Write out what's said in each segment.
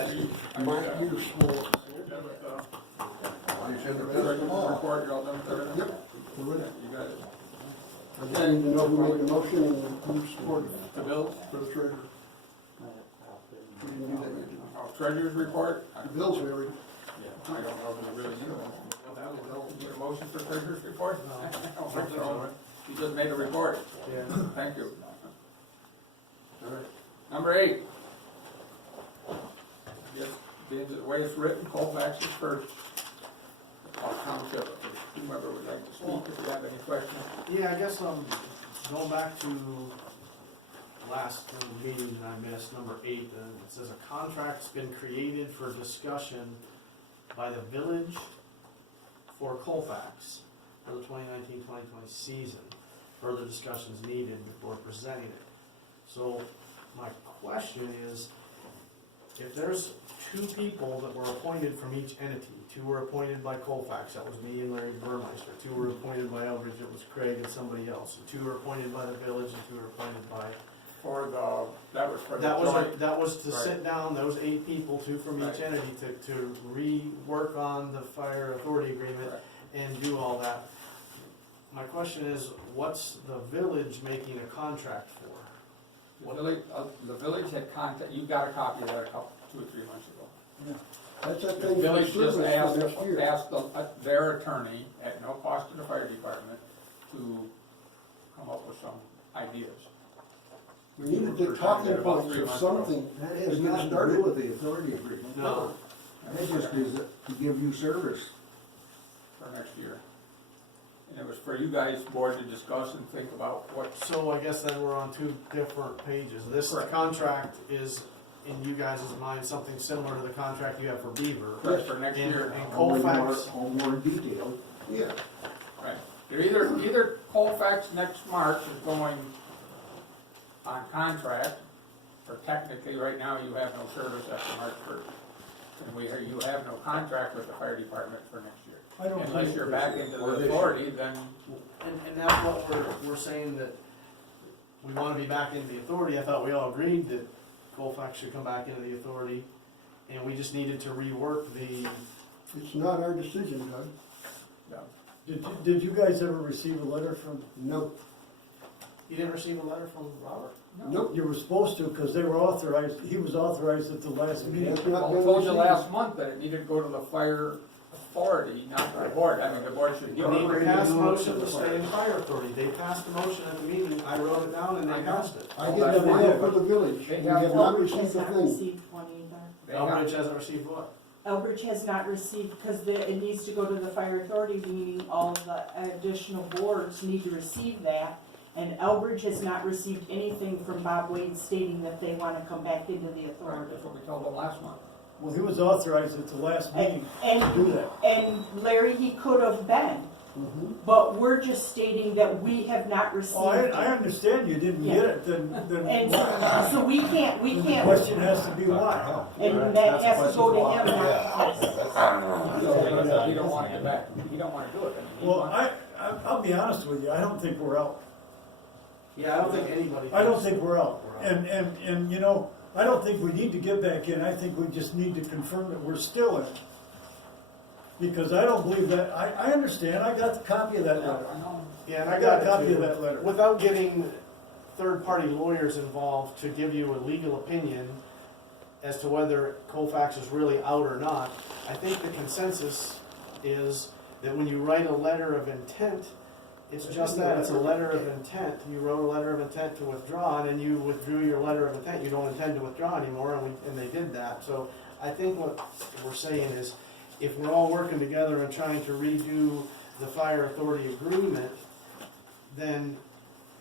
Mike, you swore. Report, you're all done with everything? Yep, we're ready. You got it. I just need to know who made the motion and who supported it The bills? for the treasurer. We didn't do that yet. did Treasurer's report? we? The bills we already, Yeah, I don't know if we really need one. Need a motion for treasurer's report? No. I don't think so. You just made a report. Yeah. Thank you. All right. Number 8. Yes, the way it's written, Colfax is first. Township, whomever would like to speak, if you have any questions. Yeah, I guess going back to last meeting I missed, number 8, it says a contract's been created for discussion by the village for Colfax for the 2019-2020 season. Further discussion is needed before presenting it. So my question is, if there's 2 people that were appointed from each entity, 2 were appointed by Colfax, that was me and Larry Burmeister, 2 were appointed by Elbridge, it was Craig and somebody else, and 2 were appointed by the village, and 2 were appointed by... That was for the That was, joint. that was to Right. sit down, those 8 people, 2 from each Right. entity, to rework on the fire authority agreement Right. and do all that. My question is, what's the village making a contract for? The village had contact, you got a copy of that a couple, 2 or 3 months ago. that's that The thing for village just service for next year. asked their attorney, at no cost to the fire department, to come up with some ideas. We needed the talking About points 3 or months ago. something That to has get nothing to do started. with the authority agreement. No. That just is to give you service. For next year. And it was for you guys, board, to discuss and think about what, So I guess then we're on 2 different pages. This Correct. contract is, in you guys' mind, something similar to the contract you have for Beaver. for next And- year. and All Colfax, more detailed. Yeah, Right. They're either Colfax next March is going on contract, or technically, right now, you have no service after March 1st. And you have no contract with the fire department for next year. I don't Unless think you're this back year. into Or the this authority, then, and that's what we're saying, that we want to be back into the authority. I thought we all agreed that Colfax should come back into the authority, and we just needed to rework the, it's not our decision, Doug. no. Did you guys ever receive a letter from, No, you didn't receive a letter from Robert? nope. you were supposed to, because they were authorized, he was authorized at the last meeting. That's not Well, I been told you received. last month that it needed to go to the fire authority, not the board. I mean, the board should You give need it. to pass a motion to stay in the fire authority. They passed the motion at the meeting, I wrote it down and they passed it. I get the mail for the village. They We have have not Elbridge received has a not thing. received one either. They have- Elbridge hasn't received what? Elbridge has not received, because it needs to go to the fire authority meeting, all the additional boards need to receive that. And Elbridge has not received anything from Bob Wade stating that they want to come back into the Right, authority. that's what we told them last month. Well, he was authorized at the last meeting to And, do that. and Larry, he could have been, Mhm. but we're just stating that we have not received Oh, I it. understand you didn't get it, then And why? so we can't, The question has to be why. and that has to go to him, not us. He don't want to get back. He don't want to do it. I mean, he Well, wants- I'll be honest with you, I don't think we're out. Yeah, I don't think anybody. I don't think we're out. And, you know, I don't think we need to get back in, I think we just need to confirm that we're still in. Because I don't believe that, I understand, I got the copy of that Yeah, letter. I know. Yeah, and I I got got a copy it of too. that letter. Without getting third-party lawyers involved to give you a legal opinion as to whether Colfax is really out or not, I think the consensus is that when you write a letter of intent, it's just that, it's a letter of intent. You wrote a letter of intent to withdraw, and then you withdrew your letter of intent. You don't intend to withdraw anymore, and they did that. So I think what we're saying is, if we're all working together and trying to redo the fire authority agreement, then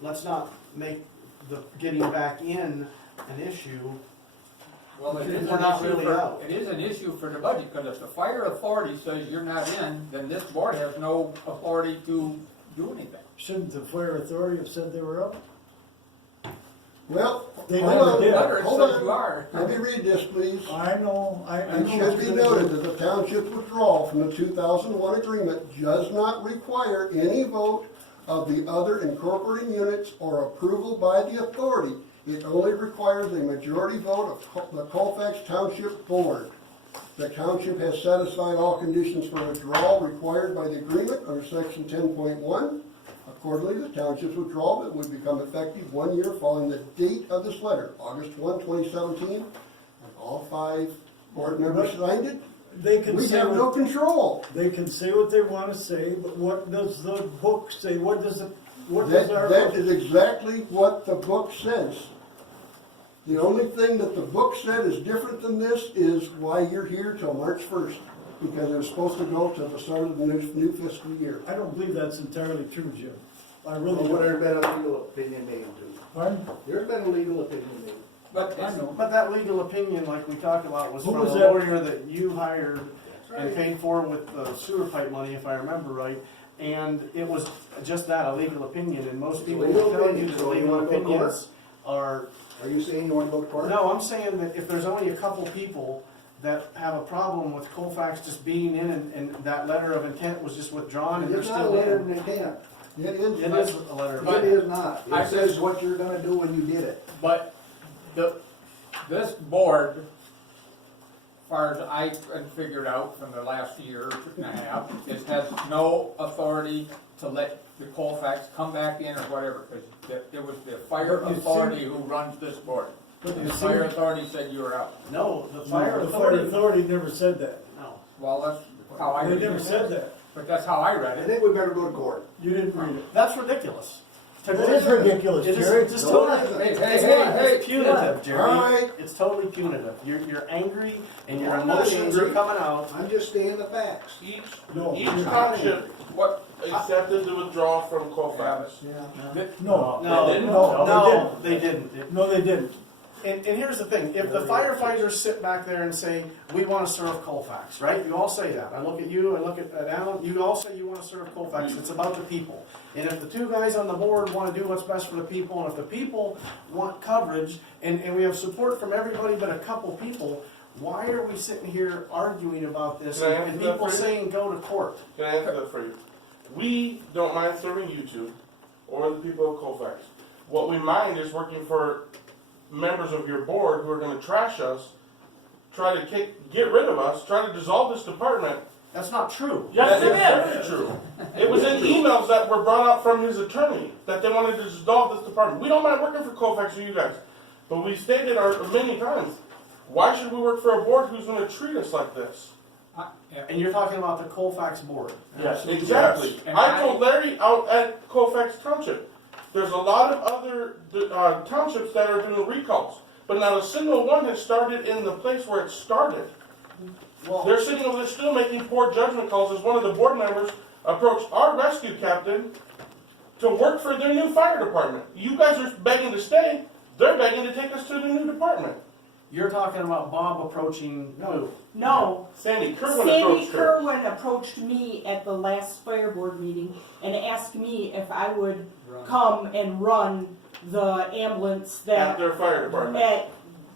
let's not make the getting back in an issue. Well, it is We're an not issue really for, out. it is an issue for the budget, because if the fire authority says you're not in, then this board has no authority to do anything. Shouldn't the fire authority have said they were up? Well, They hold never on, did. Letter hold says you on. are. Let me read this, please. I know, I It know. should be noted that the township's withdrawal from the 2001 agreement does not require any vote of the other incorporating units or approval by the authority It only requires a majority vote of the Colfax Township Board. The township has set aside all conditions for withdrawal required by the agreement under section 10.1. Accordingly, the township's withdrawal would become effective 1 year following the date of this letter, August 1, 2017. And all 5 board members signed it. They can We say have no control. They can say what they wanna say, but what does the book say? What does our That book? is exactly what the book says. The only thing that the book said is different than this is why you're here till March 1st, because it was supposed to go to the start of the new fiscal year. I don't believe that's entirely true, Jim. I really Well, would there don't. have been a legal opinion made too? Pardon? There's been a legal opinion made. But I know. But that legal opinion, like we talked about, was Who from was a that? lawyer that you hired and paid for with the sewer pipe money, if I remember right. And it was just that, a legal opinion, and most people Legal will tell you opinion, that so you legal wanna go to court? opinions are, Are you saying you want to go to court? no, I'm saying that if there's only a couple people that have a problem with Colfax just being in and that letter of intent was just withdrawn and they're It's not a still letter in. of intent. It is. It is a letter of It intent. is not. I It says just- what you're gonna do when you did it. But this board, as far as I can figure out from the last year and a half, has no authority to let the Colfax come back in or whatever, because it was the fire But you see- authority who runs this board. But And you the see- fire authority said you were out. No, the No, fire the fire authority, authority never said that. no. Well, that's how I They read never it. said that. But that's how I read I it. think we better go to court. You didn't read it. That's ridiculous. That is ridiculous, It is Jerry. just No, totally, it isn't. Hey, it's hey, not, hey, it's punitive, Jerry. All right. It's totally punitive. You're angry and your I'm not emotions are angry. coming out. I'm just stating the facts. No. Each township accepted the withdrawal from Colfax. No. No, They didn't? no, they didn't. No, they didn't. And here's the thing, if the firefighters sit back there and say, we wanna serve Colfax, right? You all say that. I look at you, I look at Alan, you all say you wanna serve Colfax, it's about the people. And if the 2 guys on the board wanna do what's best for the people, and if the people want coverage, and we have support from everybody but a couple people, why are we sitting here arguing about this Can I and answer that people for you? saying go to court? Can I answer that for you? We don't mind serving you two or the people of Colfax. What we mind is working for members of your board who are going to trash us, try to get rid of us, try to dissolve this department. That's not true. That is very true. It was in emails that were brought out from his attorney that they wanted to dissolve this department. We don't mind working for Colfax or you guys, but we stated many times, why should we work for a board who's going to treat us like this? And you're talking about the Colfax board. Yes, exactly. And I told Larry out at Colfax Township, there's a lot of other townships that are doing recalls, but not a single one has started in the place where it started. They're sitting over there still making poor judgment calls as one of the board members approached our rescue captain to work for their new fire department. You guys are begging to stay, they're begging to take us to the new department. You're talking about Bob approaching who? No, Sandy Kerwin Sandy approached her. Kerwin approached me at the last Fireboard meeting and asked me if I would come and run the ambulance At that, their fire department. at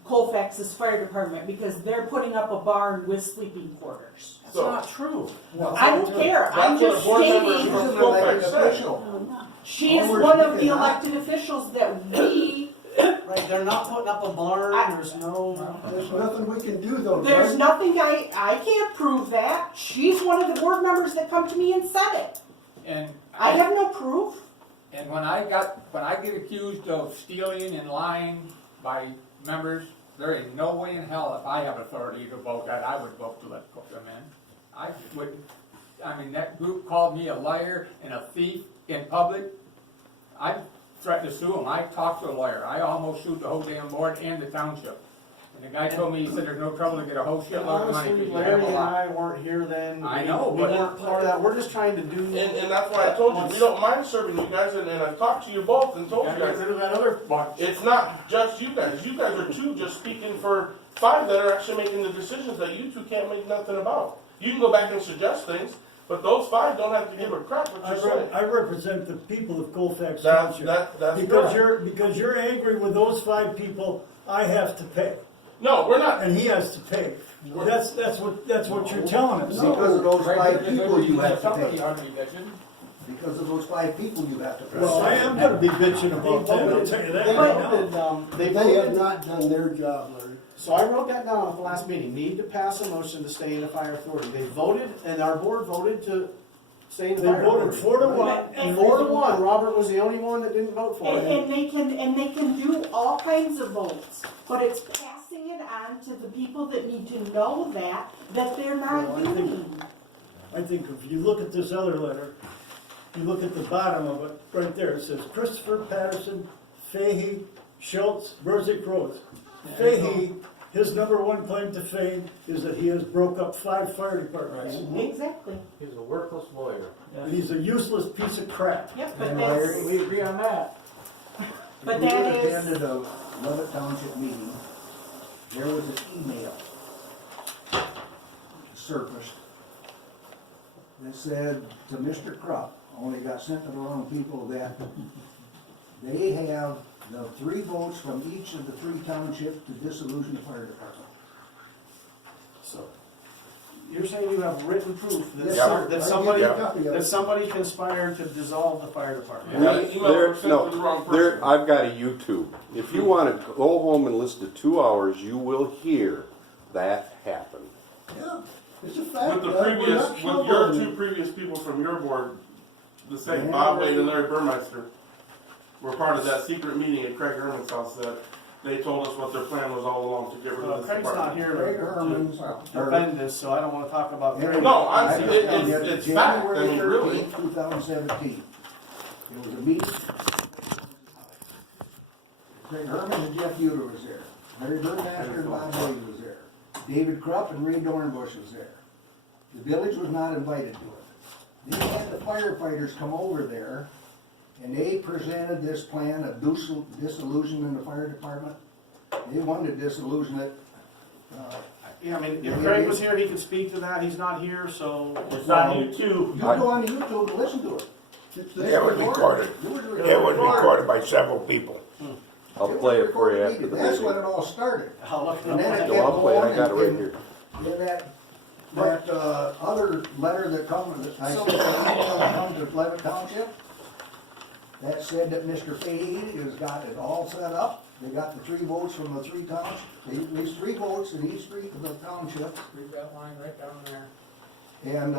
Colfax's fire department, because they're putting up a barn with sleeping quarters. That's So- not true. I don't care, I'm That's what just a board member stating, from She's an elected Colfax said. official. she is All we're one of the speaking, huh? elected officials that we, Right, they're not putting up a barn, I- there's no, There's nothing we can do though, there's Doug. nothing I can't prove that. She's one of the board members that come to me and said it. And I have no proof. And when I get accused of stealing and lying by members, there is no way in hell if I have authority to vote that, I would vote to let them in. I wouldn't, that group called me a liar and a thief in public. I threatened to sue them. I talked to a lawyer. I almost sued the whole damn board and the township. And the guy told me, he said, there's no trouble to get a whole shitload of money. honestly, 'cause you Larry have a and lot. I weren't here then. I know, We but- weren't part of that, we're just trying to do. And that's why I told you, we don't mind serving you guys, and I've talked to you both and told you Gotta get guys. rid of that other bunch. It's not just you guys. You guys are two just speaking for 5 that are actually making the decisions that you two can't make nothing about. You can go back and suggest things, but those 5 don't have to give a crap what you say. I represent the people of Colfax That's Township. that's Because good. because you're angry with those 5 people, I have to pay, No, we're not. and he has to pay. That's what you're telling us. No. Because of those Right, 5 there's people you have to somebody pay. on the eviction. because of those 5 people you got to press. Well, I am gonna be bitching about that, I'll tell you that They right now. voted, they They have voted, not done their job, Larry. so I wrote that down at the last meeting, need to pass a motion to stay in the fire authority. They voted, and our board voted to stay in the They fire voted authority. 4-1. And 4-1, Robert was the only one that didn't vote for it. And they can do all kinds of votes, but it's passing it on to the people that need to know that they're not Well, I think- doing. I think if you look at this other letter, you look at the bottom of it, right there, it says Christopher Patterson, Fahey, Schultz, Berzick Rhodes. Fahey, his #1 claim to fame is that he has broke up 5 fire departments. Exactly. He's a worthless lawyer. And he's a useless piece of crap. Yep, but And that's, Larry, We agree on that. but if you that attended is, a Leavitt Township meeting, there was an email surfaced that said to Mr. Krupp, only got sent to the wrong people, that they have the 3 votes from each of the 3 townships to disillusion the fire department. So, you're saying you have written proof that, Yes, some- sir. that I somebody, give you a copy of it. that somebody conspired to dissolve the fire department? And that email was sent to the wrong person. I've got a YouTube. If you want to go home and listen to 2 hours, you will hear that happen. Yeah, it's a fact. With the Larry. We're previous, not with your showboating. 2 previous people from your board, the same Yeah. Bob Wade and Larry Burmeister, were part of that secret meeting at Craig Herman's house that they told us what their plan was all along to get rid of this Craig's not department. here Craig to Herman's. defend this, so I don't wanna talk about Craig. No, I'm I saying just tell you, it's fact. I January mean, really. 13th, 2017. It was a meeting. Craig Herman and Jeff Uter was there. Larry Burmaster and Bob Wade was there. David Krupp and Ray Dornbush was there. The village was not invited to it. They had the firefighters come over there, and they presented this plan of dissolution in the fire department. They wanted to disillusion it. Yeah, I mean, if Craig was here, he could speak to that, he's not here, so. It's on YouTube. You go on YouTube and listen to it. It's It was recorded. It was It was recorded by several people. I'll play it for you after the That's when meeting. it all started. I'll look it And then up. it No, kept I'll play it. I going, got it right and here. that other letter that come, that I sent an email that come to Leavitt Township, that said that Mr. Fahey has got it all set up. They got the 3 votes from the 3 towns, there's 3 votes in each 3 of the townships. read that line right down there. And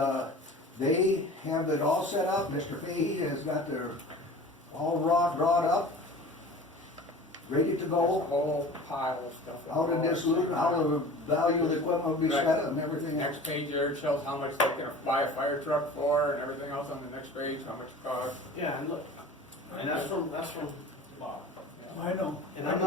they have it all set up. Mr. Fahey has got their all drawn up, ready to There's a go. whole pile of stuff. How to disillusion, how the value of the equipment will be spent and everything else. Next page there shows how much they can buy a fire truck for and everything else on the next page, how much it costs. Yeah, and look, and that's from Bob. I know. And I'm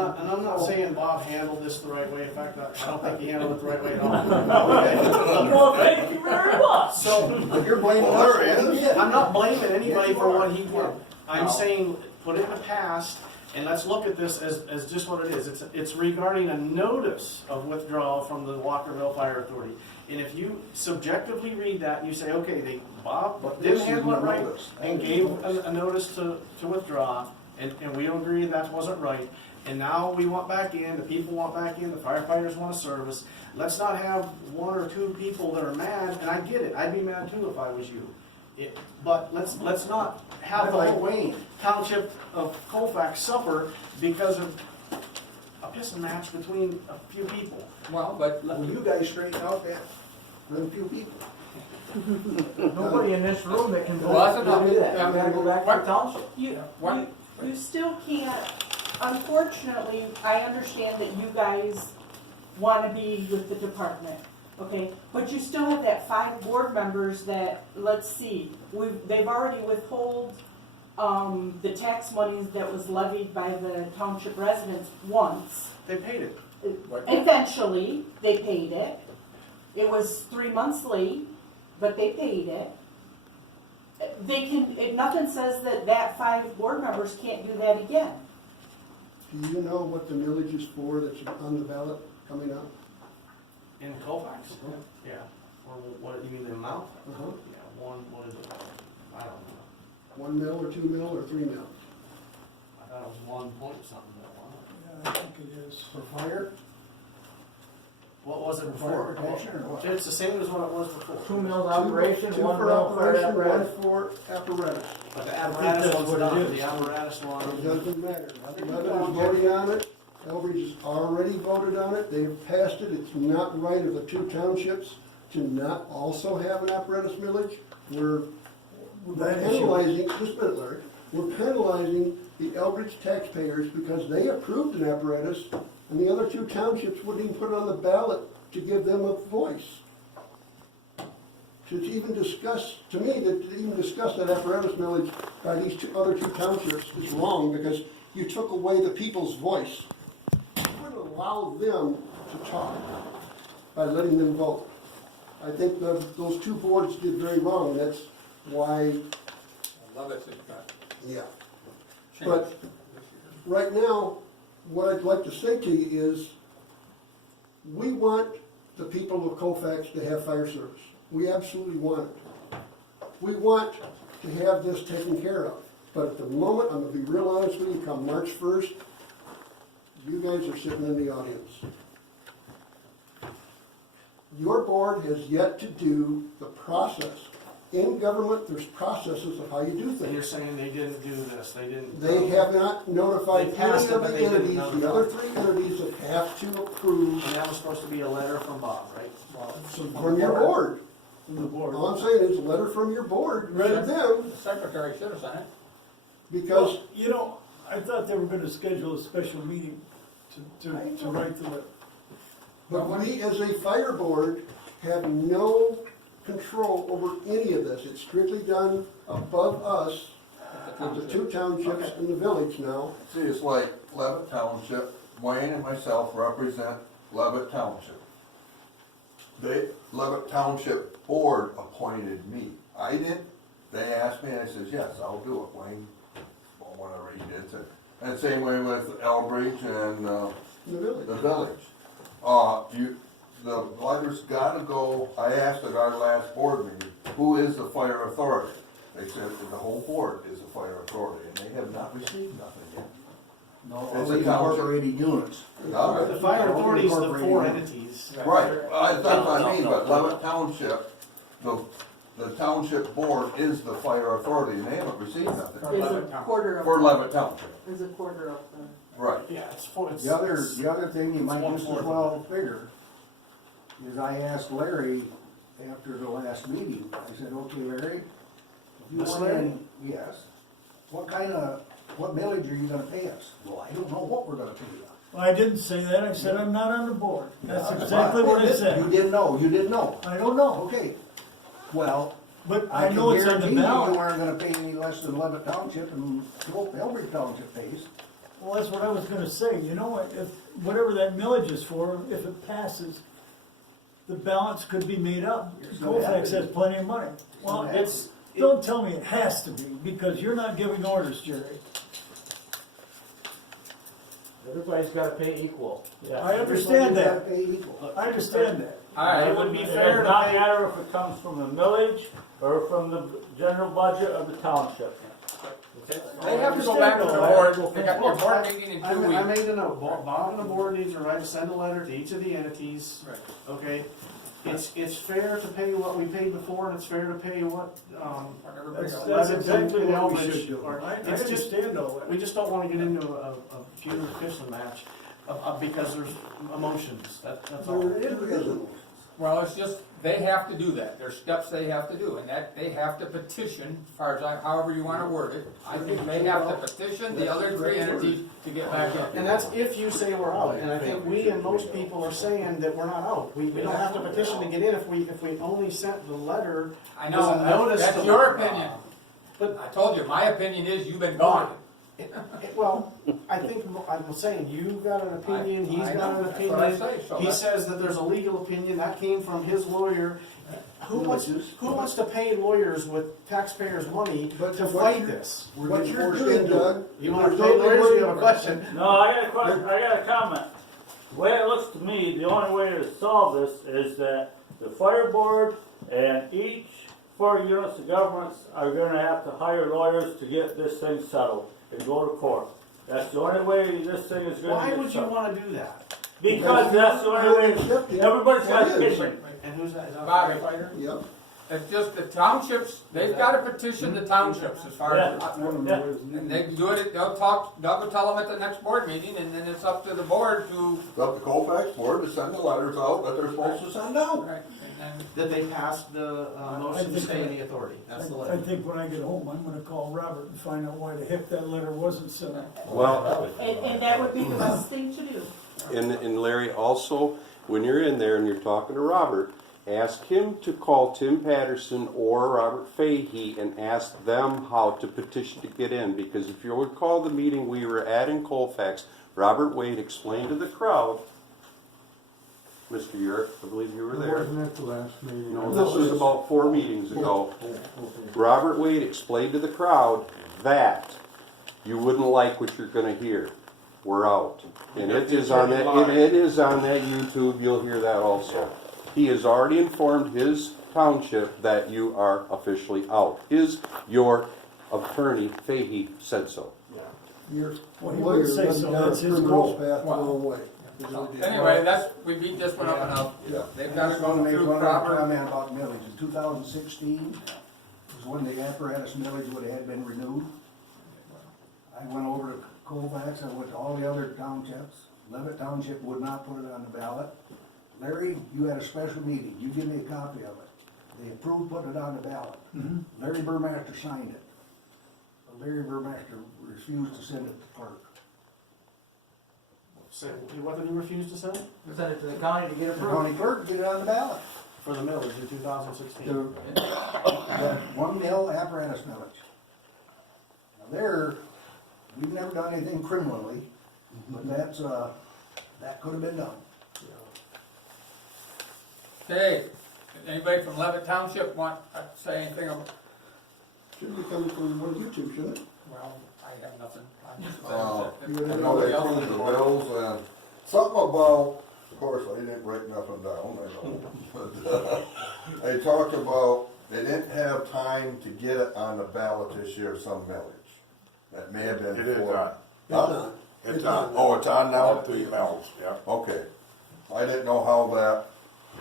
not saying Bob handled this the right way, in fact, I don't think he handled it the right way at all. Well, thank you very much. So, But you're blaming us. I'm not blaming anybody Yes, you for are. what he did. I'm saying, put it in the past, and let's look at this as just what it is. It's regarding a notice of withdrawal from the Walkerville Fire Authority. And if you subjectively read that, and you say, okay, Bob But didn't this is handle it the right, notice. and gave a notice to withdraw, and we agree that wasn't right, and now we want back in, the people want back in, the firefighters want to service. Let's not have 1 or 2 people that are mad, and I get it, I'd be mad too if I was you. But let's not have the Like whole Wayne. township of Colfax suffer because of a pissing match between a few people. Well, but Well, you guys straighten out that, them few people. Nobody in this room that can Well, that's vote enough. to do that. You gotta go back to the township. you still can't, unfortunately, I understand that you guys wanna be with the department, okay? But you still have that 5 board members that, let's see, they've already withhold, the tax monies that was levied by the township residents once. They paid it. Eventually, they paid it. It was 3 months late, but they paid it. They can, nothing says that 5 board members can't do that again. Do you know what the millage is for that's on the ballot coming up? In Colfax? Yeah. Or what, you mean the amount? Uh-huh. Yeah, what is it? I don't know. 1 mil or 2 mil or 3 mil? I thought it was 1 point something. Yeah, I think it is. For fire, What was it for before? fire protection or what? It's the same as what it was before. 2 mills operation, 2 1 for mill for operation, apparatus. 1 for apparatus. But the think apparatus that's one's what it done, is. the apparatus It one. doesn't matter. Leavitt is voting on it, Elbridge has already voted on it, they've passed it, it's not right of the two townships to not also have an apparatus millage. We're That issue. penalizing, just a minute, Larry, we're penalizing the Elbridge taxpayers because they approved an apparatus and the other two townships wouldn't even put it on the ballot to give them a voice. To even discuss, to me, to even discuss that apparatus millage by these other two townships is wrong because you took away the people's voice. You wouldn't allow them to talk by letting them vote. I think those two boards did very wrong, and that's why, I love it, it's got yeah. changed But- this year. Right now, what I'd like to say to you is, we want the people of Colfax to have fire service. We absolutely want it. We want to have this taken care of. But at the moment, I'm gonna be real honest with you, come March 1st, you guys are sitting in the audience. Your board has yet to do the process. In government, there's processes of how you do And you're things. saying they didn't do this, they didn't. They have not notified They any passed of it, but the they didn't entities, notify. the other three entities that have to approve And that was supposed to be a letter from Bob, right? from your board. From the board. All I'm saying is a letter from your board to Right. them, The secretary should have sent it. because Well, you know, I thought they were gonna schedule a special meeting to write the letter. but we, as a fire board, have no control over any of this. It's strictly done above us, with the two townships and the village now. See, it's like Leavitt Township, Wayne and myself represent Leavitt Township. Leavitt Township Board appointed me. I didn't, they asked me, and I says, yes, I'll do it, Wayne, or whatever he did. And same way with Elbridge and, In the village. the village. The letter's gotta go, I asked at our last board meeting, who is the fire authority? They said that the whole board is the fire authority, and they have not received nothing yet. No, It's all a the township. incorporated units. The fire authority is the four entities. Right, that's what I mean, but Leavitt Township, the township board is the fire authority, and they haven't received nothing Is a quarter for of, Leavitt Township. is a quarter of the. Right. Yeah, it's four, it's. The other thing you might one just fourth as of well figure is I asked Larry after the last meeting, I said, okay, Larry, if you This want Larry? in, yes, what millage are you gonna pay us? Well, I don't know what we're gonna pay you. Well, I didn't say that, I said I'm not on the board. That's exactly what I You said. didn't know. I don't know, Okay, well, but I I know can it's on the guarantee you ballot. aren't gonna pay any less than Leavitt Township and Elbridge Township pays. Well, that's what I was gonna say, you know what, if, whatever that millage is for, if it passes, the balance could be made up. Colfax has plenty of money. Well, It's, don't tell me it has to be, because you're not giving orders, Jerry. Everybody's gotta pay equal. I understand that, Everybody gotta pay equal. I understand that. Alright, it would be It fair does to not pay. matter if it comes from the millage or from the general budget of the township. they have to go back to the board, they got their board meeting in 2 I weeks. made a note, Bob and the board needs to write, send a letter to each of the entities, Right. okay? It's fair to pay what we paid before, and it's fair to pay what, What everybody else- That's Leavitt exactly and what we Elbridge should do. are- I it's just- understand all that. we just don't wanna get into a feud fishing match, because there's emotions, that's all. There is. Well, it's just, they have to do that, there's steps they have to do, and that, they have to petition, as far as however you wanna word it. I think they have to petition the other three entities to get back in. And that's if you say we're out, and I think we and most people are saying that we're not out. We don't have to petition to get in if we only sent the letter. I as know, a notice that's to your the- opinion. But, I told you, my opinion is you've been gone. well, I think, I'm saying, you've got an opinion, he's I got know, an that's what I opinion. say, so He that's- says that there's a legal opinion, that came from his lawyer. Who wants to pay lawyers with taxpayers' money But to what fight you're- this? What you're doing, Doug. You wanna there's pay only lawyers, one- you have a question? No, I got a question, I got a comment. The way it looks to me, the only way to solve this is that the fire board and each 4 units of governments are gonna have to hire lawyers to get this thing settled and go to court. That's the only way this thing is gonna Why get would you settled. wanna do that? Because that's the only way, everybody's got a opinion. And who's that? Is that a Bobby. firefighter? Yep. It's just the townships, they've got to petition the townships as far as, Yeah. and they do it, they'll talk, Doug will tell them at the next board meeting, and then it's up to the board to, It's up to Colfax board to send the letters out that they're supposed to send out. right, and then, That they passed the motion to stay in the authority. That's the I letter. think when I get home, I'm gonna call Robert and find out why the heck that letter wasn't sent. Well, And that would be the best thing to do. and Larry, also, when you're in there and you're talking to Robert, ask him to call Tim Patterson or Robert Fahey and ask them how to petition to get in, because if you'll recall the meeting we were at in Colfax, Robert Wade explained to the crowd, Mr. York, I believe you were there. Wasn't at the last meeting. No, this was about 4 meetings ago. Robert Wade explained to the crowd that you wouldn't like what you're gonna hear. We're out. And it is on that, it is on that YouTube, you'll hear that also. He has already informed his township that you are officially out. Your attorney, Fahey, said so. Your Well, he lawyer would say runs so, down that's his criminal's role. path the wrong way. so, anyway, that's, we beat this one up enough. Yeah. They've got to I just wanna go make through one other proper, comment about millage. In 2016 was when the apparatus millage would have been renewed. I went over to Colfax, I went to all the other townships. Leavitt Township would not put it on the ballot. Larry, you had a special meeting, you give me a copy of it. They approved putting it on the ballot. Larry Burmaster signed it. But Larry Burmaster refused to send it to clerk. So, what did you refuse to send? Send it to the county to get approved. The county clerk to get it on the ballot. For the millage in 2016. That 1 mil apparatus millage. Now there, we've never done anything criminally, but that's, that could have been done. okay, anybody from Leavitt Township want to say anything? Should be coming from one YouTube, shouldn't it? Well, I have nothing. I'm just I saying know that- they approved the bills and something about, of course, I didn't write nothing down, I know. But, they talked about, they didn't have time to get it on the ballot this year, some millage. That may have been It is for. on. Huh? It's on. Oh, it's on now, 3 mils, yeah. Okay. I didn't know how that,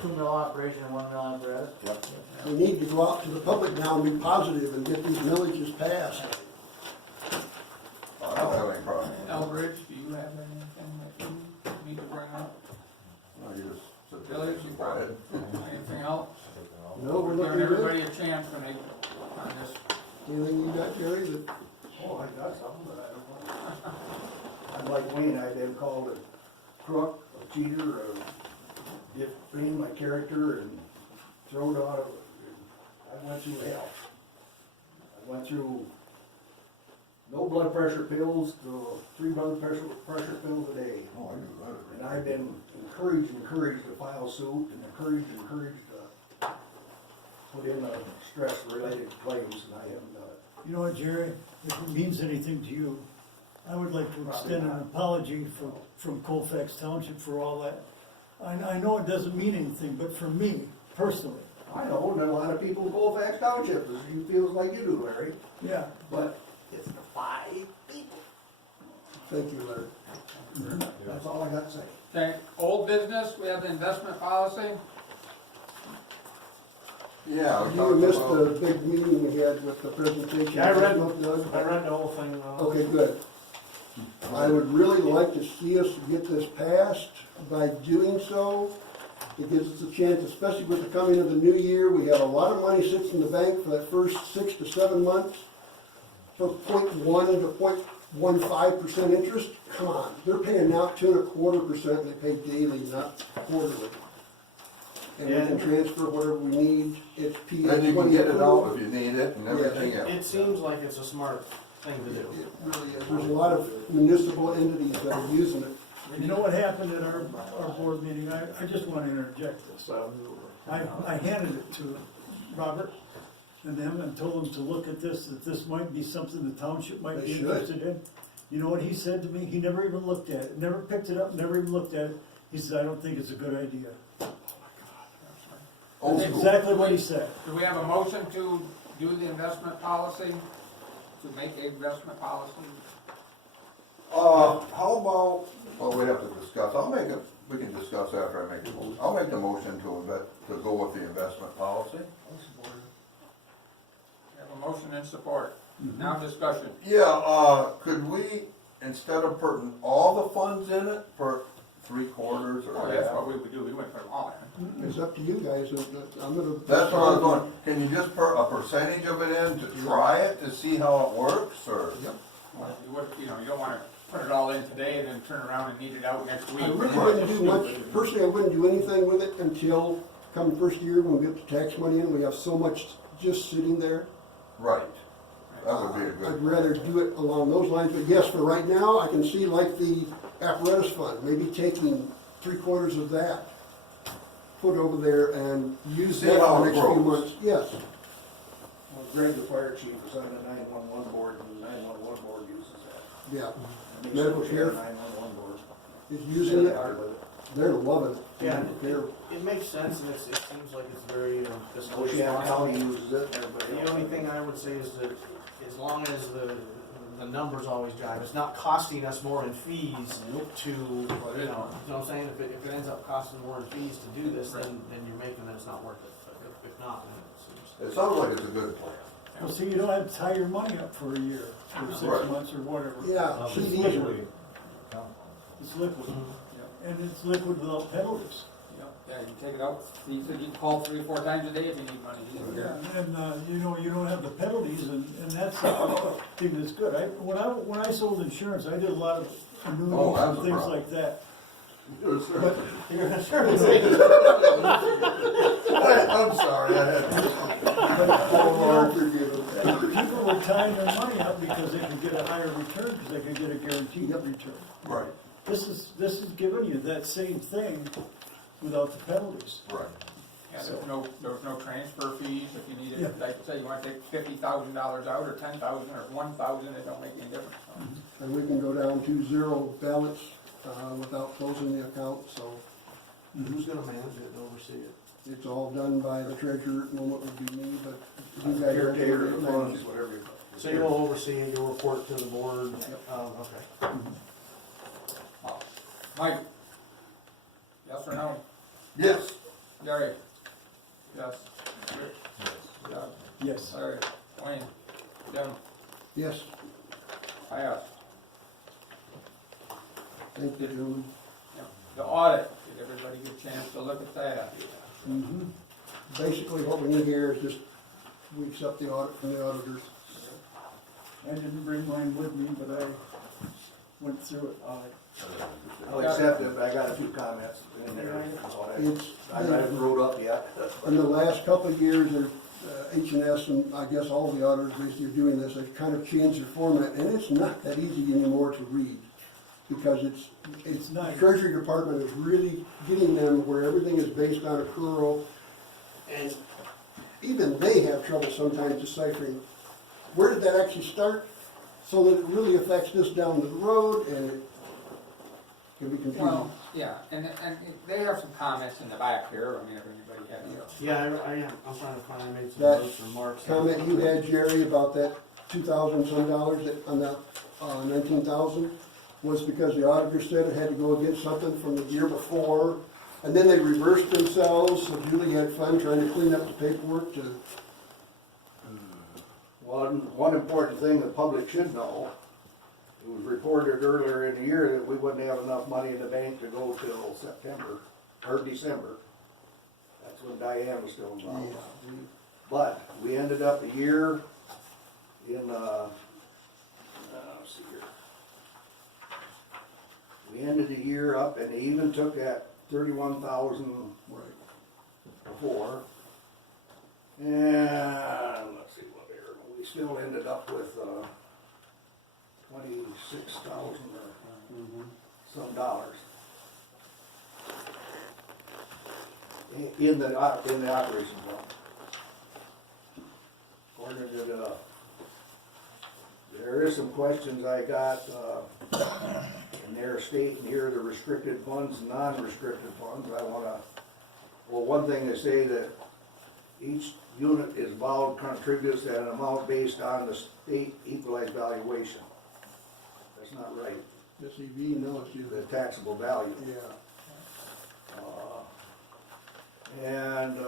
2 mil operation and 1 mil apparatus. We need to go out to the public now and be positive and get these villages passed. I don't have any problem. Elbridge, do you have anything that you need to bring up? No, you just sit there Village, and you keep probably, quiet. anything else? No, we're We're looking giving good. everybody a chance when they, on this. Anything you got, Jerry, that, Oh, I got something, but I don't know. I'm like Wayne, I've been called a crook, a cheater, defame my character and thrown out of, I went through hell. I went through no blood pressure pills to 3 blood pressure pills a day. Oh, I knew that. And I've been encouraged to file suit and encouraged to put in stress-related claims, and I haven't done it. You know what, Jerry, if it means anything to you, I would like to extend an apology from Colfax Township for all that. I know it doesn't mean anything, but for me, personally, I know, and a lot of people in Colfax Township, you feels like you do, Larry, yeah. but it's the 5 people. thank you, Larry. That's all I got to say. Okay, old business, we have the investment policy. Yeah, we You talked missed about. the big meeting we had with the presentation. Yeah, I read Doug. the whole thing. Okay, good. I would really like to see us get this passed. By doing so, it gives us a chance, especially with the coming of the new year, we have a lot of money sits in the bank for that first 6 to 7 months for 0.1 to 0.15% interest. Come on, they're paying now 2.25%, and they pay daily, not quarterly. And we can transfer whatever we need. It's PA And you can 20 get it approval. out if you need it and everything else. It seems like it's a smart thing to do. It really is. There's a lot of municipal entities that are using it. You know what happened at our board meeting? I just want to interject this. I handed it to Robert and them and told them to look at this, that this might be something the township might They be should. interested in. You know what he said to me? He never even looked at it, never picked it up, never even looked at it. He said, I don't think it's a good idea. Old That's school. exactly what he said. Do we have a motion to do the investment policy, to make an investment policy? How about, well, we have to discuss, we can discuss after I make the motion. I'll make the motion to go with the investment policy. and support. Now discussion. Yeah, could we, instead of putting all the funds in it, put 3/4 or Oh, that's half? what we would do, we wouldn't put them all in. It's up to you guys, I'm gonna. That's what I was going, can you just put a percentage of it in to try it, to see how it works, or? Yep. Well, you would, you know, you don't wanna put it all in today and then turn around and need it out next week. I really wouldn't do much, personally, I wouldn't do anything with it until come first year, when we get the tax money in, we have so much just sitting there. Right, that would be a I'd good. rather do it along those lines, but yes, for right now, I can see like the apparatus fund, maybe taking 3/4 of that, put over there and use See that how for the it next few grows. months, yes. Well, Greg, the fire chief, is on the 911 board, and the 911 board uses that. Yeah, And they Medical still share care. the 911 board. is using it, Hard with it. they're loving it. Yeah, They're- it makes sense, and it seems like it's very, fiscally Oceana County responsible. uses it, everybody The else. only thing I would say is that as long as the numbers always jive, it's not costing us more in fees to, you know what I'm saying? If it ends up costing more in fees to do this, then you're making it, it's not worth it. But if not, then it's. It sounds like it's a good plan. Well, see, you don't have to tie your money up for a year, or 6 Right. months, or whatever. Yeah, It's should be liquid. It's liquid, and it's liquid without penalties. Yeah, you can take it out, he said you can call 3 or 4 times a day if you need money. He said, yeah. And, you know, you don't have the penalties, and that's the thing that's good. When I sold insurance, I did a lot of Oh, annuities that's and a things problem. like that. But you're an insurance I'm sorry, I had. People were tying their money up because they could get a higher return, because they could get a guaranteed return. Right, This is giving you that same thing without the penalties. right. Yeah, there was no transfer fees if you needed, Yeah. like, say you wanna take $50,000 out, or 10,000, or 1,000, it don't make any difference. So, And we can go down to 0 balance, without closing the account, so Who's gonna manage it and oversee it? it's all done by the treasurer, at the moment would be me, but you guys. Caretaker, the funds, whatever you. So you will oversee it, you'll report to the board, okay. Mike? Yes or no? Yes, Gary? Yes. Rich? Doug? Yes. Larry? Wayne? Jim? Yes, I asked. thank you, gentlemen. The audit, did everybody get a chance to look at that? Basically, what we need here is just, we accept the audit from the auditors. I didn't bring mine with me, but I went through it. I'll accept it, but I got a few comments in there. It's, I haven't wrote up yet. in the last couple of years, there's, H&S and I guess all the auditors basically are doing this, they've kind of changed their format, and it's not that easy anymore to read. Because it's the nice. Treasury Department is really getting them where everything is based on accrual. And even they have trouble sometimes deciphering, where did that actually start? So that it really affects this down the road, and it can be confusing. Well, yeah, and they have some comments in the back here, I mean, if anybody had any. Yeah, I'm trying to find, I made some That notes or marks. Comment you had, Jerry, about that $2,000 some dollars that, on that, 19,000, was because the auditor said it had to go against something from the year before. And then they reversed themselves, so Julie had fun trying to clean up the paperwork to, One important thing the public should know, it was reported earlier in the year that we wouldn't have enough money in the bank to go till September, or December. That's when Diane was still involved. But we ended up a year in, let's see here. We ended the year up, and they even took that 31,000 before. And let's see what there, we still ended up with 26,000 or some dollars in the operations fund. According to the, there is some questions I got, and they're stating here the restricted funds, non-restricted funds. I wanna, well, one thing they say that each unit is vowed contributes at an amount based on the state equalized valuation. That's not right, SEV, no, it's you. the taxable value. Yeah. And